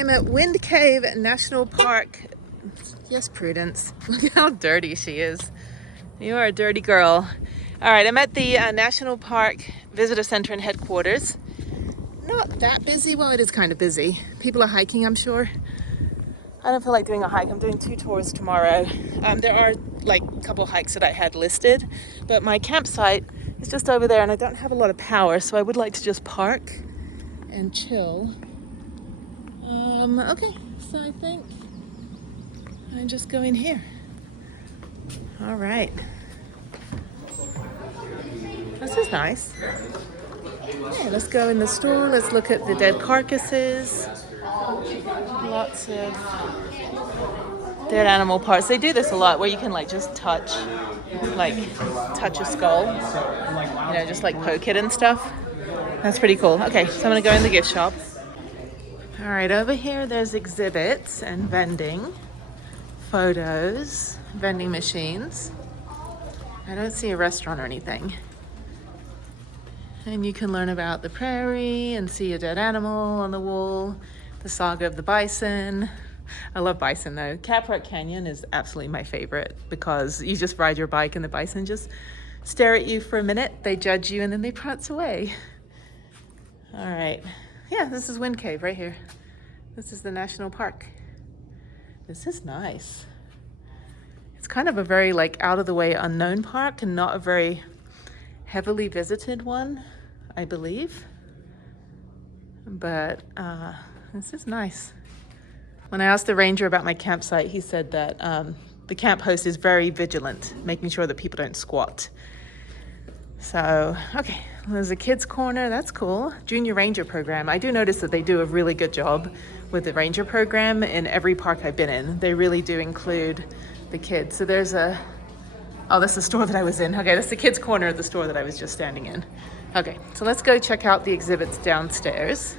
am at Wind Cave National Park. Yes, Prudence. Look how dirty she is. You are a dirty girl. All right, I'm at the National Park Visitor Center and headquarters. Not that busy. Well, it is kind of busy. People are hiking, I'm sure. I don't feel like doing a hike. I'm doing 2 tours tomorrow. There are like a couple hikes that I had listed, but my campsite is just over there and I don't have a lot of power, so I would like to just park and chill. Okay, so I think I'm just going here. All right. This is nice. Yeah, let's go in the store. Let's look at the dead carcasses. Lots of dead animal parts. They do this a lot where you can like just touch a skull, you know, just like poke it and stuff. That's pretty cool. Okay, so I'm gonna go in the gift shop. All right, over here there's exhibits and vending, photos, vending machines. I don't see a restaurant or anything. And you can learn about the prairie and see a dead animal on the wall, the saga of the bison. I love bison though. Caprock Canyon is absolutely my favorite because you just ride your bike and the bison just stare at you for a minute, they judge you, and then they prance away. All right. Yeah, this is Wind Cave right here. This is the national park. This is nice. It's kind of a very like out of the way unknown park and not a very heavily visited one, I believe. But this is nice. When I asked the ranger about my campsite, he said that the camp host is very vigilant, making sure that people don't squat. So, okay, there's a kids corner, that's cool. Junior Ranger program. I do notice that they do a really good job with the ranger program in every park I've been in. They really do include the kids. So there's oh, that's the store that I was in. Okay, that's the kids corner of the store that I was just standing in. Okay, so let's go check out the exhibits downstairs.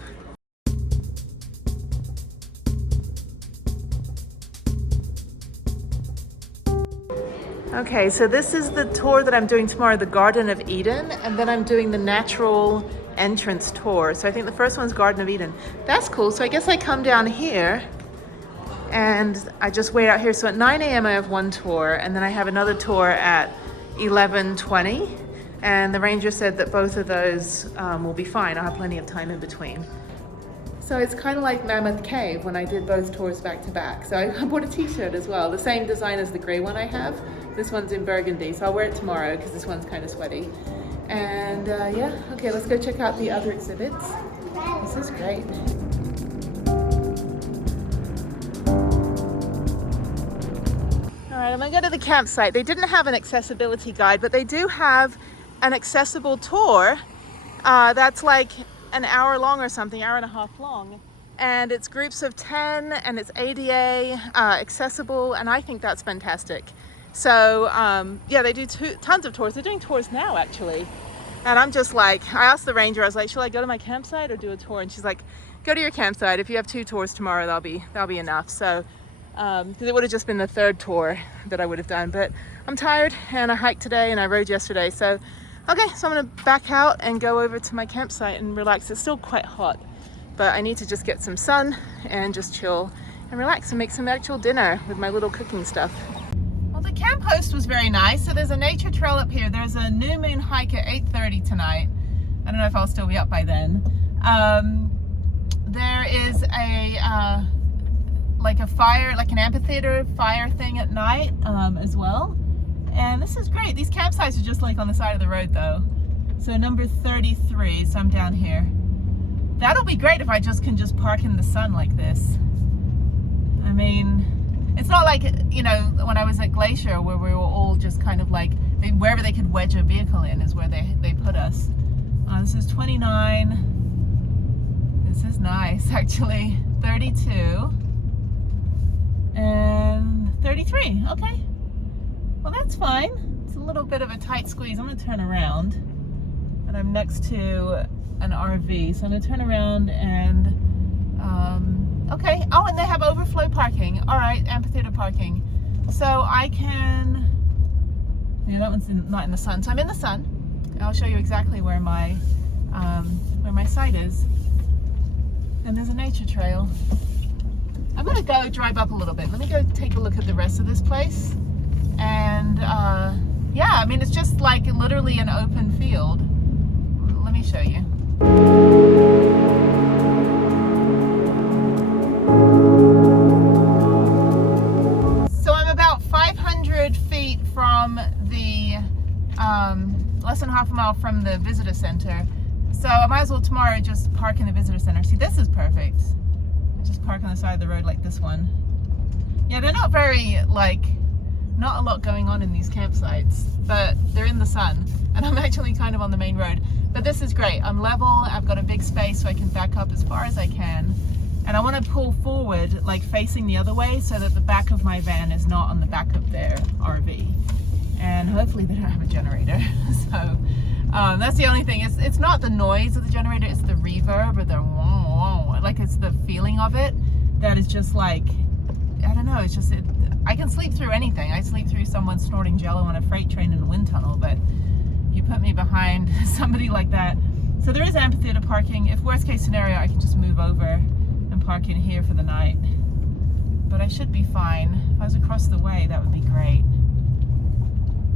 Okay, so this is the tour that I'm doing tomorrow, the Garden of Eden, and then I'm doing the natural entrance tour. So I think the first one's Garden of Eden. That's cool. So I guess I come down here and I just wait out here. So at 9 a.m. I have one tour, and then I have another tour at 11:20. And the ranger said that both of those will be fine. I'll have plenty of time in between. So it's kind of like Mammoth Cave when I did both tours back to back. So I bought a t-shirt as well, the same design as the gray one I have. This one's in burgundy, so I'll wear it tomorrow because this one's kind of sweaty. And yeah, okay, let's go check out the other exhibits. This is great. All right, I'm gonna go to the campsite. They didn't have an accessibility guide, but they do have an accessible tour that's like an hour long or something, hour and a half long. And it's groups of 10 and it's ADA accessible, and I think that's fantastic. So yeah, they do tons of tours. They're doing tours now actually. And I'm just like, I asked the ranger, I was like, should I go to my campsite or do a tour? And she's like, go to your campsite. If you have 2 tours tomorrow, that'll be enough. So, because it would have just been the 3rd tour that I would have done. But I'm tired and I hiked today and I rode yesterday. So, okay, so I'm gonna back out and go over to my campsite and relax. It's still quite hot, but I need to just get some sun and just chill and relax and make some actual dinner with my little cooking stuff. The camp host was very nice. So there's a nature trail up here. There's a new moon hike at 8:30 tonight. I don't know if I'll still be up by then. There is a like a fire, like an amphitheater fire thing at night as well. And this is great. These campsites are just like on the side of the road though. So number 33, so I'm down here. That'll be great if I can just park in the sun like this. I mean, it's not like, you know, when I was at Glacier where we were all just kind of like, wherever they could wedge a vehicle in is where they put us. This is 29. This is nice, actually. 32. And 33, okay. Well, that's fine. It's a little bit of a tight squeeze. I'm gonna turn around. And I'm next to an RV, so I'm gonna turn around and, okay. Oh, and they have overflow parking. All right, amphitheater parking. So I can, yeah, that one's not in the sun. So I'm in the sun. I'll show you exactly where my site is. And there's a nature trail. I'm gonna go drive up a little bit. Let me go take a look at the rest of this place. And yeah, I mean, it's just like literally an open field. Let me show you. So I'm about 500 feet from the, less than half a mile from the visitor center. So I might as well tomorrow just park in the visitor center. See, this is perfect. I just park on the side of the road like this one. Yeah, they're not very, like, not a lot going on in these campsites, but they're in the sun, and I'm actually kind of on the main road. But this is great. I'm level, I've got a big space so I can back up as far as I can. And I want to pull forward, like facing the other way, so that the back of my van is not on the back of their RV. And hopefully they don't have a generator. So that's the only thing. It's not the noise of the generator, it's the reverb or the like, it's the feeling of it that is just like, I don't know, it's just, I can sleep through anything. I sleep through someone snorting jello on a freight train in a wind tunnel, but you put me behind somebody like that. So there is amphitheater parking. If worst case scenario, I can just move over and park in here for the night. But I should be fine. If I was across the way, that would be great.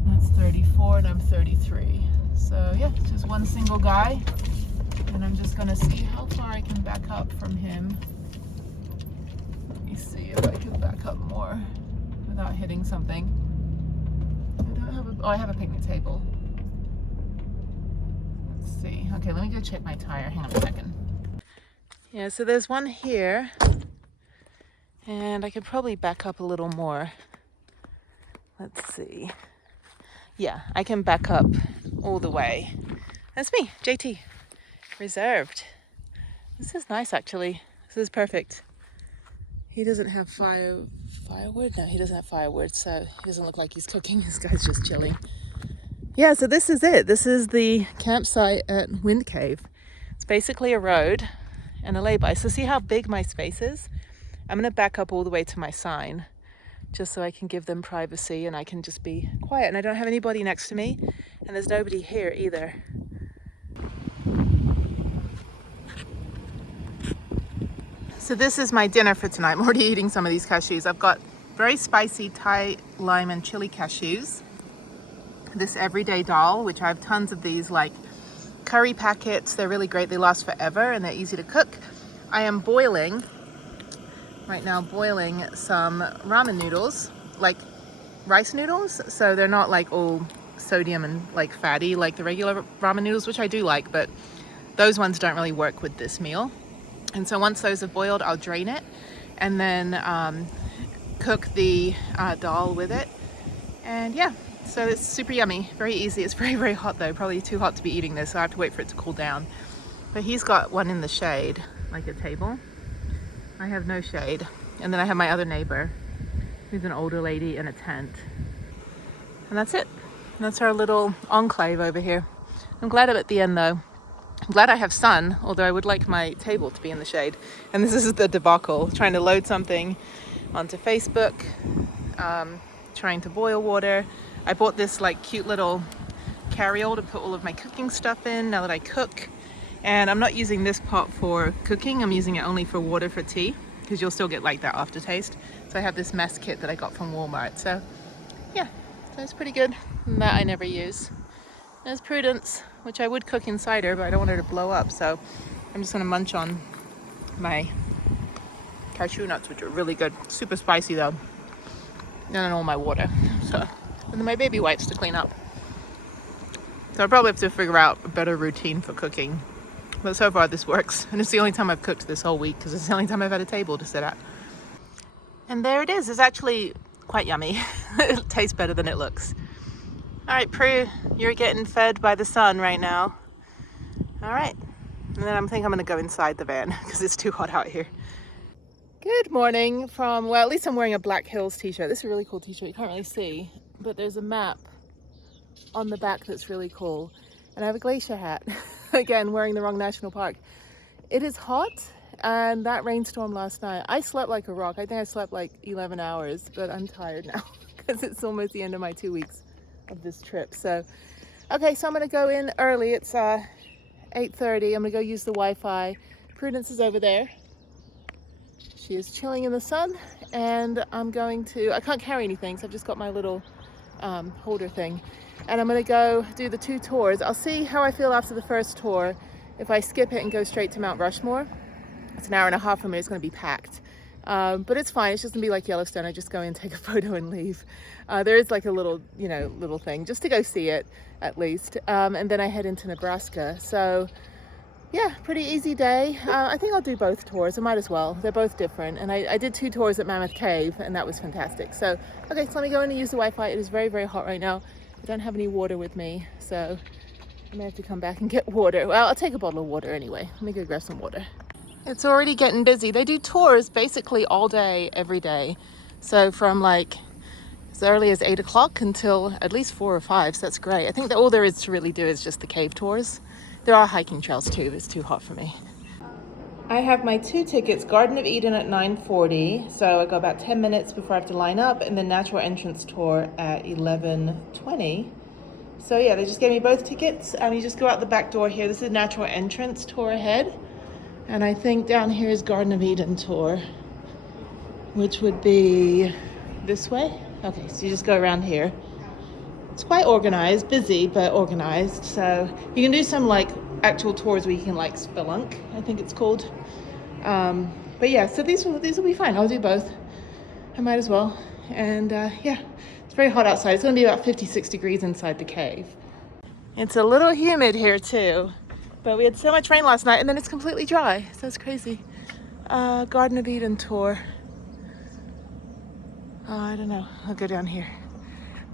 That's 34 and I'm 33. So yeah, just one single guy. And I'm just gonna see how far I can back up from him. Let me see if I can back up more without hitting something. I don't have I have a picnic table. Let's see. Okay, let me go check my tire. Hang on a second. Yeah, so there's one here. And I could probably back up a little more. Let's see. Yeah, I can back up all the way. That's me, JT. Reserved. This is nice, actually. This is perfect. He doesn't have firewood. No, he doesn't have firewood, so he doesn't look like he's cooking. This guy's just chilling. Yeah, so this is it. This is the campsite at Wind Cave. It's basically a road and a lay-by. So see how big my space is? I'm going to back up all the way to my sign, just so I can give them privacy and I can just be quiet. And I don't have anybody next to me, and there's nobody here either. So this is my dinner for tonight. I'm already eating some of these cashews. I've got very spicy Thai lime and chili cashews. This everyday dal, which I have tons of these, like curry packets. They're really great. They last forever and they're easy to cook. I am boiling, right now, some ramen noodles, like rice noodles. So they're not like all sodium and like fatty like the regular ramen noodles, which I do like, but those ones don't really work with this meal. And so once those have boiled, I'll drain it and then cook the dal with it. And yeah, so it's super yummy, very easy. It's very, very hot though, probably too hot to be eating this, so I have to wait for it to cool down. But he's got one in the shade, like a table. I have no shade. And then I have my other neighbor, who's an older lady in a tent. And that's it. That's our little enclave over here. I'm glad I'm at the end though. I'm glad I have sun, although I would like my table to be in the shade. And this is the debacle, trying to load something onto Facebook, trying to boil water. I bought this like cute little carryall to put all of my cooking stuff in now that I cook. And I'm not using this pot for cooking, I'm using it only for water for tea, because you'll still get like that aftertaste. So I have this mess kit that I got from Walmart. So yeah, so it's pretty good. And that I never use. There's Prudence, which I would cook inside her, but I don't want her to blow up. So I'm just gonna munch on my cashew nuts, which are really good. Super spicy though. And then all my water. So, and then my baby wipes to clean up. So I'll probably have to figure out a better routine for cooking. But so far this works. And it's the only time I've cooked this whole week, because it's the only time I've had a table to sit at. And there it is. It's actually quite yummy. It tastes better than it looks. All right, Prue, you're getting fed by the sun right now. All right. And then I think I'm gonna go inside the van because it's too hot out here. Good morning from, well, at least I'm wearing a Black Hills t-shirt. This is a really cool t-shirt, you can't really see, but there's a map on the back that's really cool. And I have a glacier hat, again, wearing the wrong national park. It is hot, and that rainstorm last night, I slept like a rock. I think I slept like 11 hours, but I'm tired now because it's almost the end of my 2 weeks of this trip. So, okay, so I'm gonna go in early. It's 8:30. I'm gonna go use the Wi-Fi. Prudence is over there. She is chilling in the sun, and I can't carry anything, so I've just got my little holder thing. And I'm gonna go do the 2 tours. I'll see how I feel after the first tour. If I skip it and go straight to Mount Rushmore, it's an hour and a half from me, it's gonna be packed. But it's fine, it's just gonna be like Yellowstone. I just go in, take a photo and leave. There is like a little, little thing just to go see it at least. And then I head into Nebraska. So yeah, pretty easy day. I think I'll do both tours. I might as well. They're both different. And I did 2 tours at Mammoth Cave, and that was fantastic. So, okay, so let me go in and use the Wi-Fi. It is very, very hot right now. I don't have any water with me, so I may have to come back and get water. Well, I'll take a bottle of water anyway. Let me go grab some water. It's already getting busy. They do tours basically all day, every day. So from like as early as 8 o'clock until at least 4 or 5. So that's great. I think that all there is to really do is just the cave tours. There are hiking trails too, but it's too hot for me. I have my 2 tickets, Garden of Eden at 9:40. So I got about 10 minutes before I have to line up, and then Natural Entrance Tour at 11:20. So yeah, they just gave me both tickets. You just go out the back door here. This is Natural Entrance Tour ahead. And I think down here is Garden of Eden Tour, which would be this way. Okay, so you just go around here. It's quite organized, busy, but organized. So you can do some like actual tours where you can like spelunk, I think it's called. But yeah, so these will be fine. I'll do both. I might as well. And yeah, it's very hot outside. It's gonna be about 56 degrees inside the cave. It's a little humid here too, but we had so much rain last night and then it's completely dry. So it's crazy. Garden of Eden tour. I don't know, I'll go down here.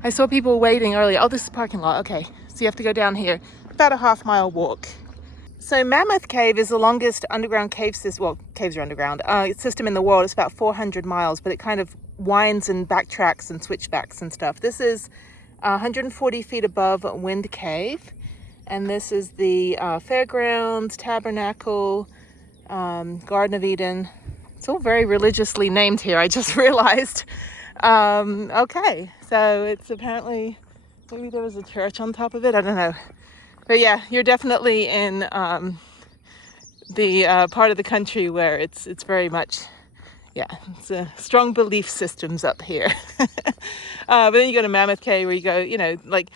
I saw people waiting earlier. Oh, this is parking lot. Okay, so you have to go down here. About a half-mile walk. So Mammoth Cave is the longest underground cave system. Well, caves are underground. System in the world. It's about 400 miles, but it kind of winds and backtracks and switchbacks and stuff. This is 140 feet above Wind Cave, and this is the Fairgrounds, Tabernacle, Garden of Eden. It's all very religiously named here. I just realized. Okay, so it's apparently, maybe there was a church on top of it, I don't know. But yeah, you're definitely in the part of the country where it's very much, yeah, it's a strong belief systems up here. But then you go to Mammoth Cave where you go, like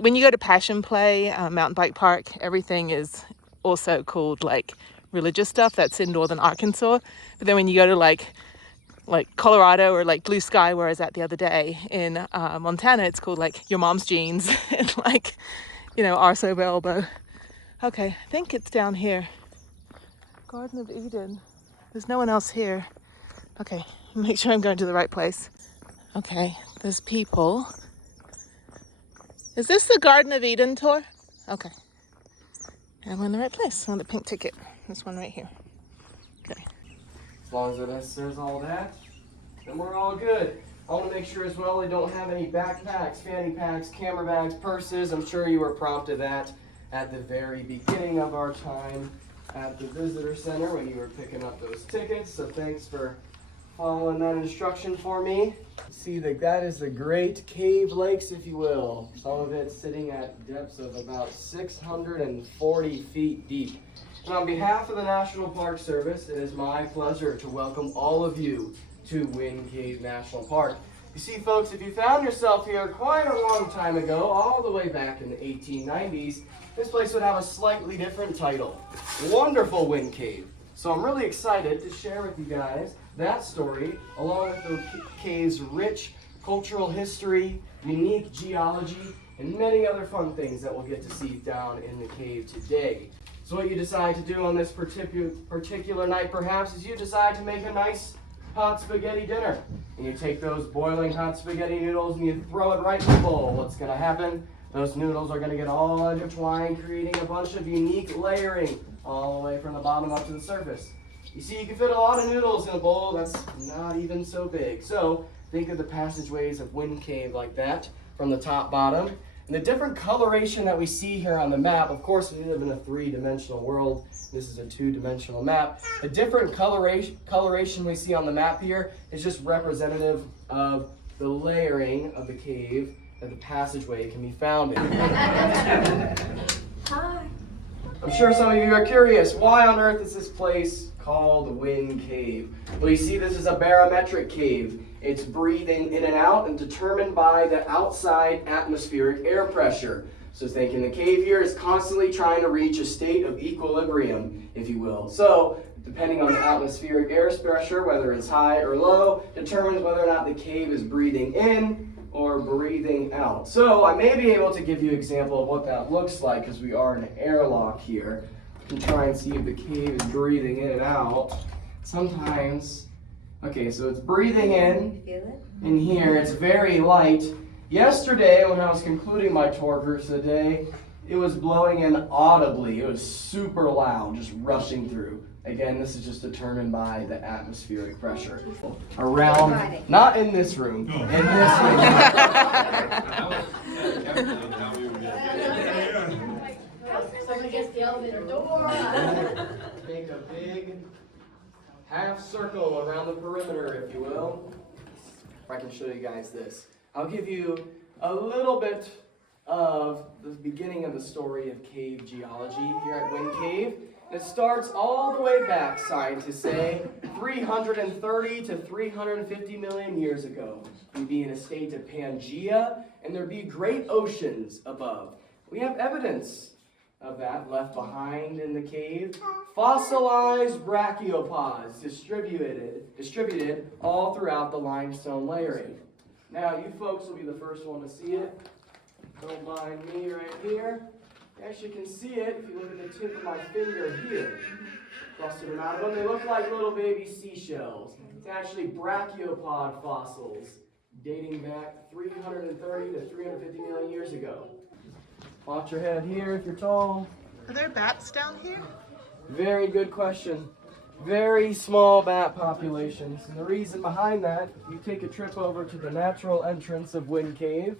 when you go to Passion Play, mountain bike park, everything is also called like religious stuff. That's in northern Arkansas. But then when you go to like Colorado or like Blue Sky, where I was at the other day in Montana, it's called like Your Mom's Jeans and like, arse over elbow. Okay, I think it's down here. Garden of Eden. There's no one else here. Okay, make sure I'm going to the right place. Okay, there's people. Is this the Garden of Eden tour? Okay. I'm in the right place. I'm on the pink ticket. This one right here. Okay. As long as it necessary all that, then we're all good. I want to make sure as well they don't have any backpacks, fanny packs, camera bags, purses. I'm sure you were prompted that at the very beginning of our time at the visitor center when you were picking up those tickets. So thanks for following that instruction for me. See, that is the Great Cave Lakes, if you will. Some of it sitting at depths of about 640 feet deep. And on behalf of the National Park Service, it is my pleasure to welcome all of you to Wind Cave National Park. You see, folks, if you found yourself here quite a long time ago, all the way back in the 1890s, this place would have a slightly different title, Wonderful Wind Cave. So I'm really excited to share with you guys that story, along with the cave's rich cultural history, unique geology, and many other fun things that we'll get to see down in the cave today. So what you decide to do on this particular night, perhaps, is you decide to make a nice hot spaghetti dinner. And you take those boiling hot spaghetti noodles and you throw it right in the bowl. What's going to happen? Those noodles are going to get all intertwined, creating a bunch of unique layering all the way from the bottom up to the surface. You see, you can fit a lot of noodles in a bowl that's not even so big. So think of the passageways of Wind Cave like that, from the top, bottom. And the different coloration that we see here on the map, of course we live in a three-dimensional world. This is a two-dimensional map. The different coloration we see on the map here is just representative of the layering of the cave that the passageway can be found in. Hi. I'm sure some of you are curious, why on earth is this place called Wind Cave? Well, you see, this is a barometric cave. It's breathing in and out and determined by the outside atmospheric air pressure. So think in the cave here is constantly trying to reach a state of equilibrium, if you will. So depending on the atmospheric air pressure, whether it's high or low, determines whether or not the cave is breathing in or breathing out. So I may be able to give you an example of what that looks like because we are in an airlock here. You can try and see if the cave is breathing in and out. Sometimes, okay, so it's breathing in here. It's very light. Yesterday, when I was concluding my tour groups of the day, it was blowing in audibly. It was super loud, just rushing through. Again, this is just determined by the atmospheric pressure around, not in this room, in this room. Somebody gets the elevator door. Make a big half circle around the perimeter, if you will. If I can show you guys this. I'll give you a little bit of the beginning of the story of cave geology here at Wind Cave. It starts all the way back, scientists say, 330 to 350 million years ago. We'd be in a state of Pangea, and there'd be great oceans above. We have evidence of that left behind in the cave. Fossilized brachiopods distributed all throughout the limestone layering. Now, you folks will be the first one to see it. Don't mind me right here. You actually can see it if you look at the tip of my finger here. Clustered amount of them. They look like little baby seashells. It's actually brachiopod fossils dating back 330 to 350 million years ago. Watch your head here if you're tall. Are there bats down here? Very good question. Very small bat populations. And the reason behind that, you take a trip over to the natural entrance of Wind Cave.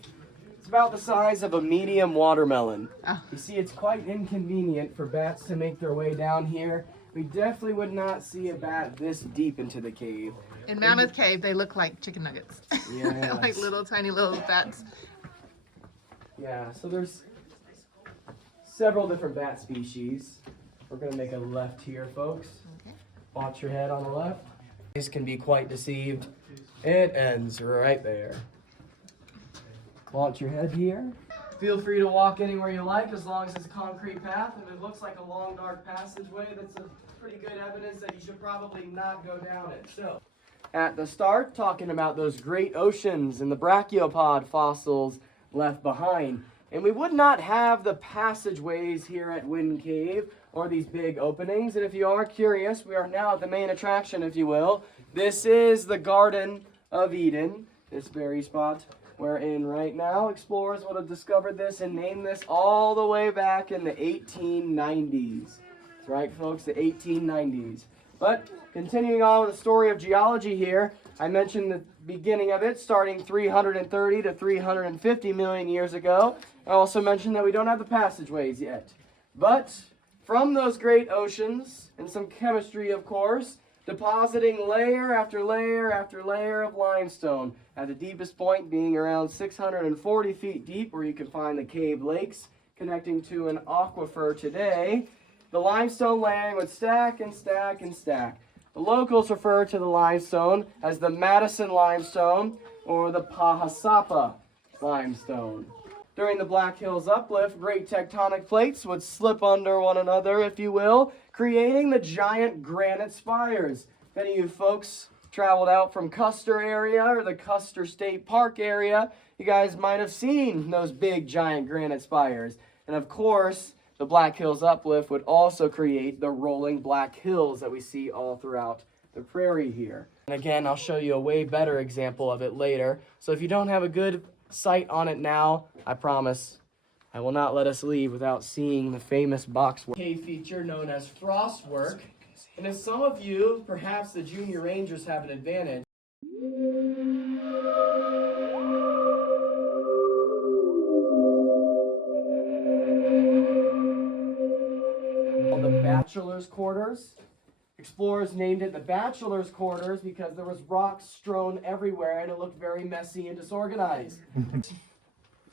It's about the size of a medium watermelon. Oh. You see, it's quite inconvenient for bats to make their way down here. We definitely would not see a bat this deep into the cave. In Mammoth Cave, they look like chicken nuggets. Yes. Like little, tiny little bats. Yeah, so there's several different bat species. We're going to make a left here, folks. Okay. Watch your head on the left. These can be quite deceived. It ends right there. Watch your head here. Feel free to walk anywhere you like as long as it's a concrete path. If it looks like a long, dark passageway, that's a pretty good evidence that you should probably not go down it. So, at the start, talking about those great oceans and the brachiopod fossils left behind. And we would not have the passageways here at Wind Cave or these big openings. And if you are curious, we are now at the main attraction, if you will. This is the Garden of Eden, this very spot we're in right now. Explorers would have discovered this and named this all the way back in the 1890s. That's right, folks, the 1890s. But continuing on with the story of geology here, I mentioned the beginning of it, starting 330 to 350 million years ago. I also mentioned that we don't have the passageways yet. But from those great oceans, and some chemistry, of course, depositing layer after layer after layer of limestone, at the deepest point being around 640 feet deep, where you can find the cave lakes connecting to an aquifer today. The limestone layering would stack and stack and stack. The locals refer to the limestone as the Madison limestone or the Pahasapa limestone. During the Black Hills uplift, great tectonic plates would slip under one another, if you will, creating the giant granite spires. If any of you folks traveled out from Custer area or the Custer State Park area, you guys might have seen those big giant granite spires. And of course, the Black Hills uplift would also create the rolling Black Hills that we see all throughout the prairie here. And again, I'll show you a way better example of it later. So if you don't have a good sight on it now, I promise I will not let us leave without seeing the famous boxwork cave feature known as frostwork. And if some of you, perhaps the junior rangers, have an advantage, called the bachelor's quarters. Explorers named it the bachelor's quarters because there was rocks strewn everywhere and it looked very messy and disorganized.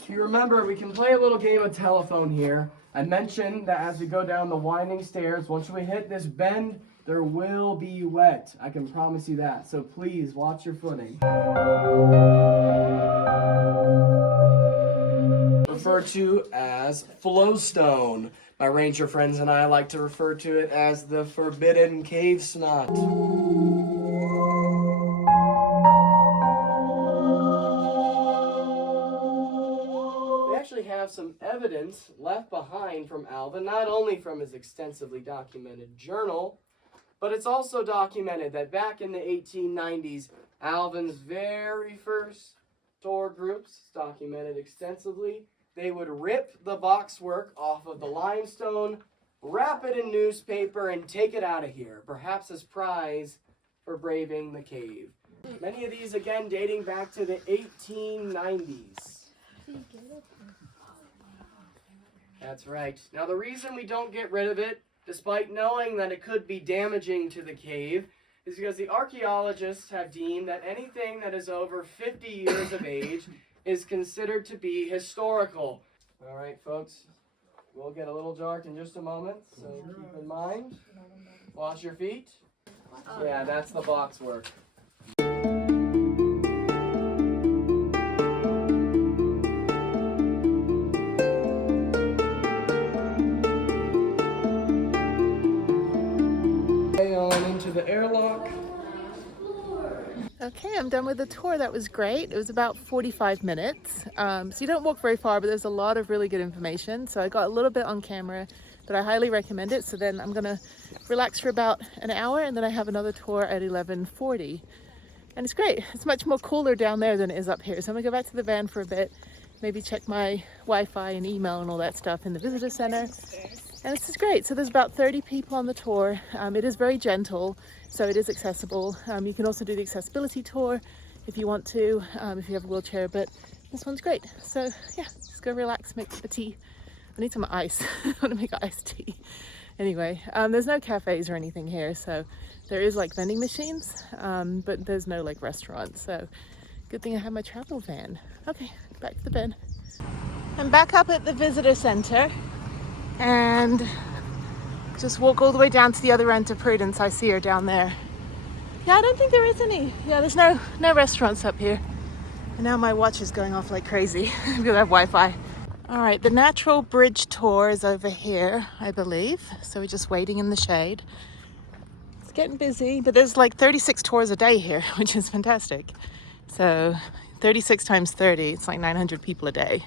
You remember, we can play a little game of telephone here. I mentioned that as we go down the winding stairs, once we hit this bend, there will be wet. I can promise you that. So please watch your footing. Referred to as flowstone. My ranger friends and I like to refer to it as the forbidden cave snot. Actually have some evidence left behind from Alvin, not only from his extensively documented journal, but it's also documented that back in the 1890s, Alvin's very first tour groups, documented extensively, they would rip the boxwork off of the limestone, wrap it in newspaper, and take it out of here, perhaps as prize for braving the cave. Many of these, again, dating back to the 1890s. That's right. Now the reason we don't get rid of it, despite knowing that it could be damaging to the cave, is because the archaeologists have deemed that anything that is over 50 years of age is considered to be historical. All right, folks, we'll get a little dark in just a moment, so keep in mind. Wash your feet. Yeah, that's the box work. On into the airlock. Okay, I'm done with the tour. That was great. It was about 45 minutes. So you don't walk very far, but there's a lot of really good information. So I got a little bit on camera, but I highly recommend it. So then I'm gonna relax for about an hour, and then I have another tour at 11:40. And it's great. It's much more cooler down there than it is up here. So I'm gonna go back to the van for a bit, maybe check my Wi-Fi and email and all that stuff in the visitor center. And this is great. So there's about 30 people on the tour. It is very gentle, so it is accessible. You can also do the accessibility tour if you want to, if you have a wheelchair, but this one's great. So yeah, just go relax, make a tea. I need some ice. I want to make iced tea. Anyway, there's no cafes or anything here, so there is like vending machines, but there's no like restaurants. So good thing I have my travel van. Okay, back to the bed. I'm back up at the visitor center. And just walk all the way down to the other end to Prudence. I see her down there. Yeah, I don't think there is any. Yeah, there's no restaurants up here. And now my watch is going off like crazy because I have Wi-Fi. All right, the natural bridge tour is over here, I believe. So we're just waiting in the shade. It's getting busy, but there's like 36 tours a day here, which is fantastic. So 36 times 30, it's like 900 people a day.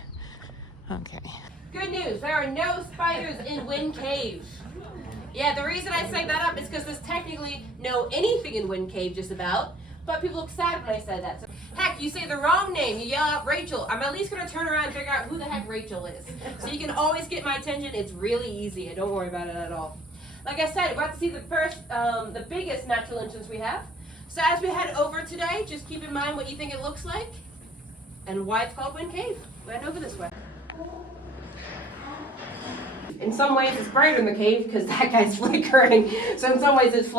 Okay. Good news, there are no spiders in Wind Cave. Yeah, the reason I say that up is because there's technically no anything in Wind Cave just about, but people look sad when I said that. So, heck, you say the wrong name, you yell out Rachel, I'm at least going to turn around and figure out who the heck Rachel is. So you can always get my attention, it's really easy, don't worry about it at all. Like I said, we're about to see the first, the biggest natural entrance we have. So as we head over today, just keep in mind what you think it looks like and why it's called Wind Cave. We're heading over this way. In some ways it's brighter in the cave because that guy's flickering. So in some ways it's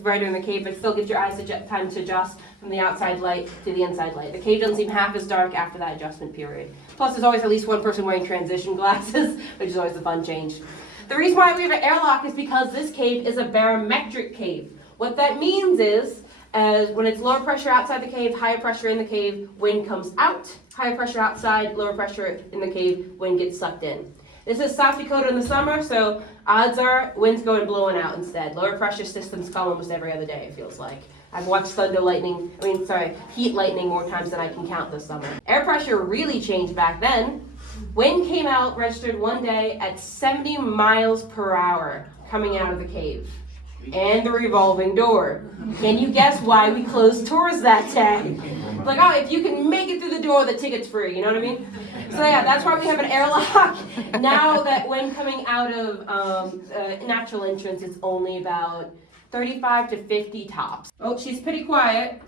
brighter in the cave, but still gives your eyes time to adjust from the outside light to the inside light. The cave doesn't seem half as dark after that adjustment period. Plus there's always at least one person wearing transition glasses, which is always a fun change. The reason why we have an airlock is because this cave is a barometric cave. What that means is, when it's lower pressure outside the cave, higher pressure in the cave, wind comes out. Higher pressure outside, lower pressure in the cave, wind gets sucked in. This is South Dakota in the summer, so odds are wind's going blowing out instead. Lower pressure systems come almost every other day, it feels like. I've watched heat lightning more times than I can count this summer. Air pressure really changed back then. Wind came out, registered one day at 70 miles per hour coming out of the cave. And the revolving door. Can you guess why we closed tours that day? Like, oh, if you can make it through the door, the ticket's free, you know what I mean? So yeah, that's why we have an airlock. Now that when coming out of natural entrance, it's only about 35 to 50 tops. Oh, she's pretty quiet.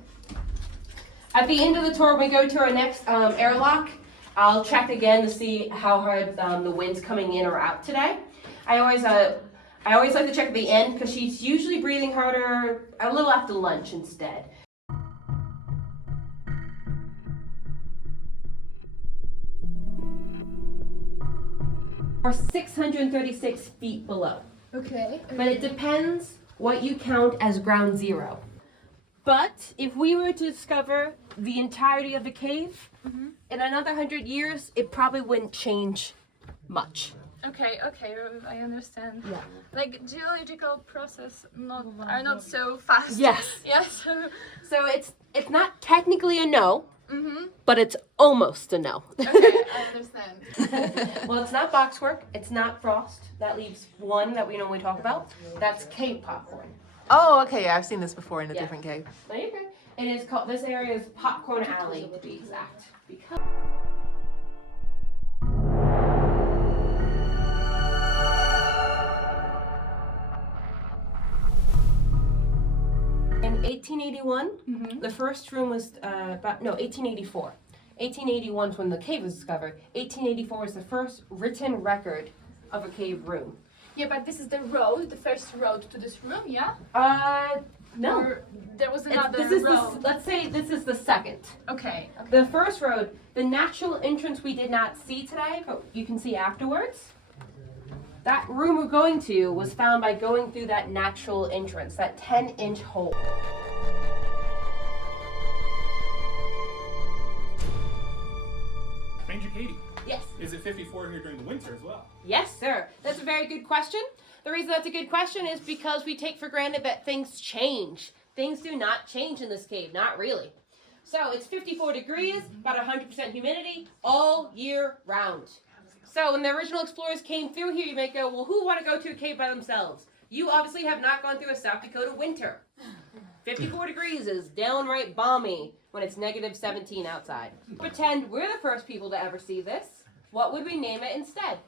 At the end of the tour, when we go to our next airlock, I'll check again to see how hard the wind's coming in or out today. I always like to check at the end because she's usually breathing harder a little after lunch instead. are 636 feet below. Okay. But it depends what you count as ground zero. But if we were to discover the entirety of the cave, in another 100 years, it probably wouldn't change much. Okay, I understand. Yeah. Like geological process are not so fast. Yes. Yes. So it's not technically a no, but it's almost a no. Okay, I understand. Well, it's not boxwork. It's not frost. That leaves one that we normally talk about. That's cave popcorn. Oh, okay. Yeah, I've seen this before in a Yeah. different cave. No, you're good. It is called. This area is Popcorn Alley to be exact. Because in 1881, the first room was 1884. 1881 is when the cave was discovered. 1884 was the first written record of a cave room. Yeah, but this is the road, the first road to this room, yeah? No. Or there was It's- another this is road. let's say this is the second. Okay. The first road, the natural entrance we did not see today, but you can see afterwards. That room we're going to was found by going through that natural entrance, that 10-inch hole. Ranger Katie, Yes. is it 54 here during the winter as well? Yes, sir. That's a very good question. The reason that's a good question is because we take for granted that things change. Things do not change in this cave, not really. So it's 54 degrees, about 100% humidity, all year round. So when the original explorers came through here, you might go, well, who would want to go to a cave by themselves? You obviously have not gone through a South Dakota winter. 54 degrees is downright balmy when it's negative 17 outside. Pretend we're the first people to ever see this. What would we name it instead?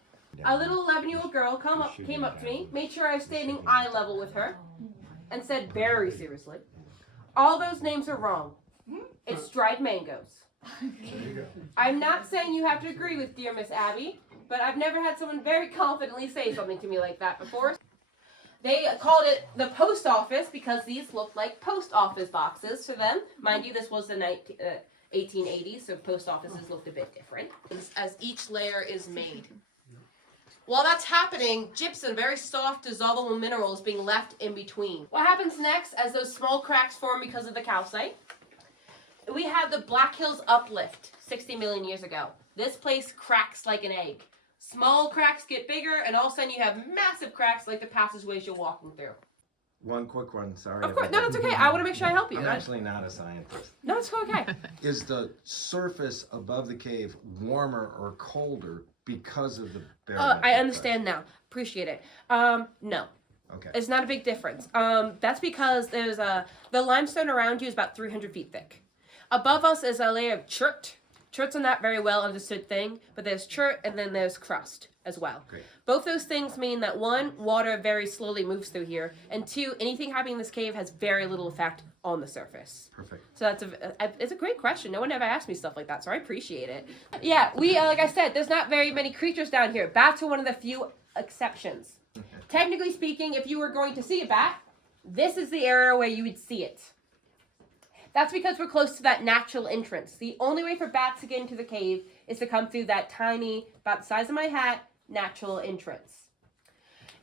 A little 11-year-old girl came up to me, made sure I was standing eye level with her, and said very seriously, all those names are wrong. It's dried mangoes. I'm not saying you have to agree with dear Miss Abby, but I've never had someone very confidently say something to me like that before. They called it the post office because these looked like post office boxes to them. Mind you, this was the 1880s, so post offices looked a bit different as each layer is made. While that's happening, gypsum, very soft, dissolvable minerals being left in between. What happens next as those small cracks form because of the calcite? We have the Black Hills uplift 60 million years ago. This place cracks like an egg. Small cracks get bigger, and all of a sudden you have massive cracks like the passageways you're walking through. One quick one, sorry. Of course, no, that's okay. I want to make sure I help you. I'm actually not a scientist. No, it's okay. Is the surface above the cave warmer or colder because of the barometric I understand now. Appreciate it. No. pressure? Okay. It's not a big difference. That's because there's the limestone around you is about 300 feet thick. Above us is a layer of chert. Chert's a not very well understood thing, but there's chert and then there's crust as well. Great. Both those things mean that one, water very slowly moves through here, and two, anything happening in this cave has very little effect on the surface. Perfect. So it's a great question. No one ever asked me stuff like that, so I appreciate it. Yeah, we like I said, there's not very many creatures down here. Bats are one of the few exceptions. Technically speaking, if you were going to see a bat, this is the area where you would see it. That's because we're close to that natural entrance. The only way for bats to get into the cave is to come through that tiny, about the size of my hat, natural entrance.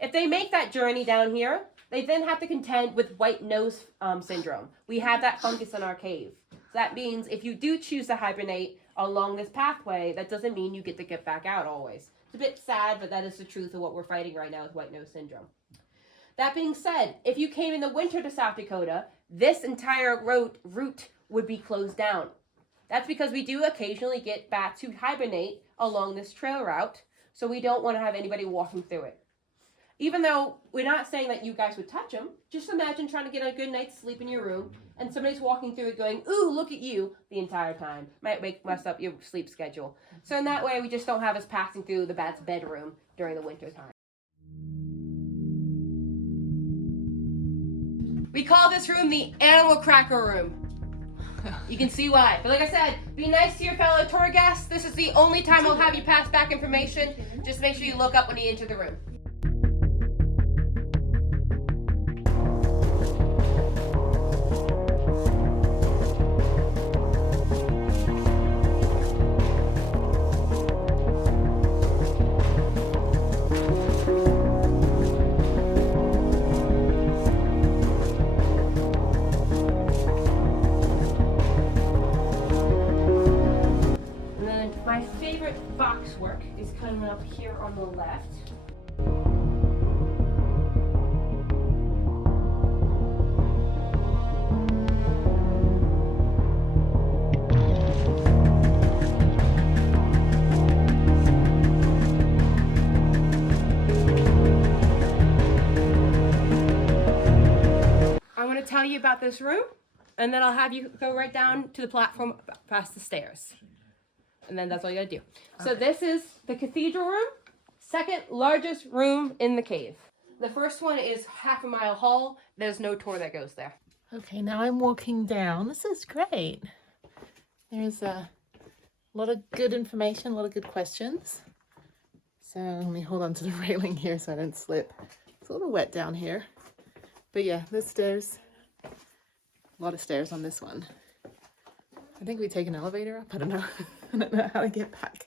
If they make that journey down here, they then have to contend with white nose syndrome. We have that fungus in our cave. So that means if you do choose to hibernate along this pathway, that doesn't mean you get to get back out always. It's a bit sad, but that is the truth of what we're fighting right now with white nose syndrome. That being said, if you came in the winter to South Dakota, this entire route would be closed down. That's because we do occasionally get bats who hibernate along this trail route, so we don't want to have anybody walking through it. Even though we're not saying that you guys would touch them, just imagine trying to get a good night's sleep in your room, and somebody's walking through it going, ooh, look at you, the entire time. Might mess up your sleep schedule. So in that way, we just don't have us passing through the bat's bedroom during the winter time. We call this room the animal cracker room. You can see why. But like I said, be nice to your fellow tour guests. This is the only time I'll have you pass back information. Just make sure you look up when you enter the room. up here on the left. I'm going to tell you about this room, and then I'll have you go right down to the platform past the stairs. And then that's all you gotta do. So this is the cathedral room, second largest room in the cave. The first one is half a mile hall. There's no tour that goes there. Okay, now I'm walking down. This is great. There's a lot of good information, a lot of good questions. So let me hold on to the railing here so I don't slip. It's a little wet down here. But yeah, the stairs, a lot of stairs on this one. I think we take an elevator up. I don't know. I don't know how to get back.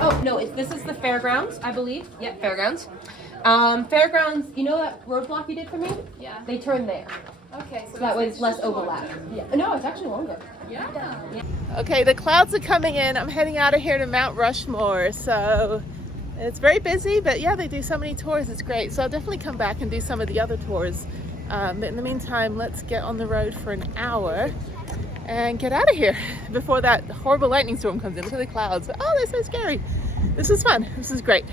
Oh, no, this is the fairgrounds, I believe. Yeah, fairgrounds. Fairgrounds, you know that roadblock you did for me? Yeah. They turned there. Okay, So that was less overlap. Yeah. No, it's actually longer. Yeah. Okay, the clouds are coming in. I'm heading out of here to Mount Rushmore. So it's very busy, but yeah, they do so many tours. It's great. So I'll definitely come back and do some of the other tours. But in the meantime, let's get on the road for an hour and get out of here before that horrible lightning storm comes in. Look at the clouds. Oh, they're so scary. This is fun. This is great.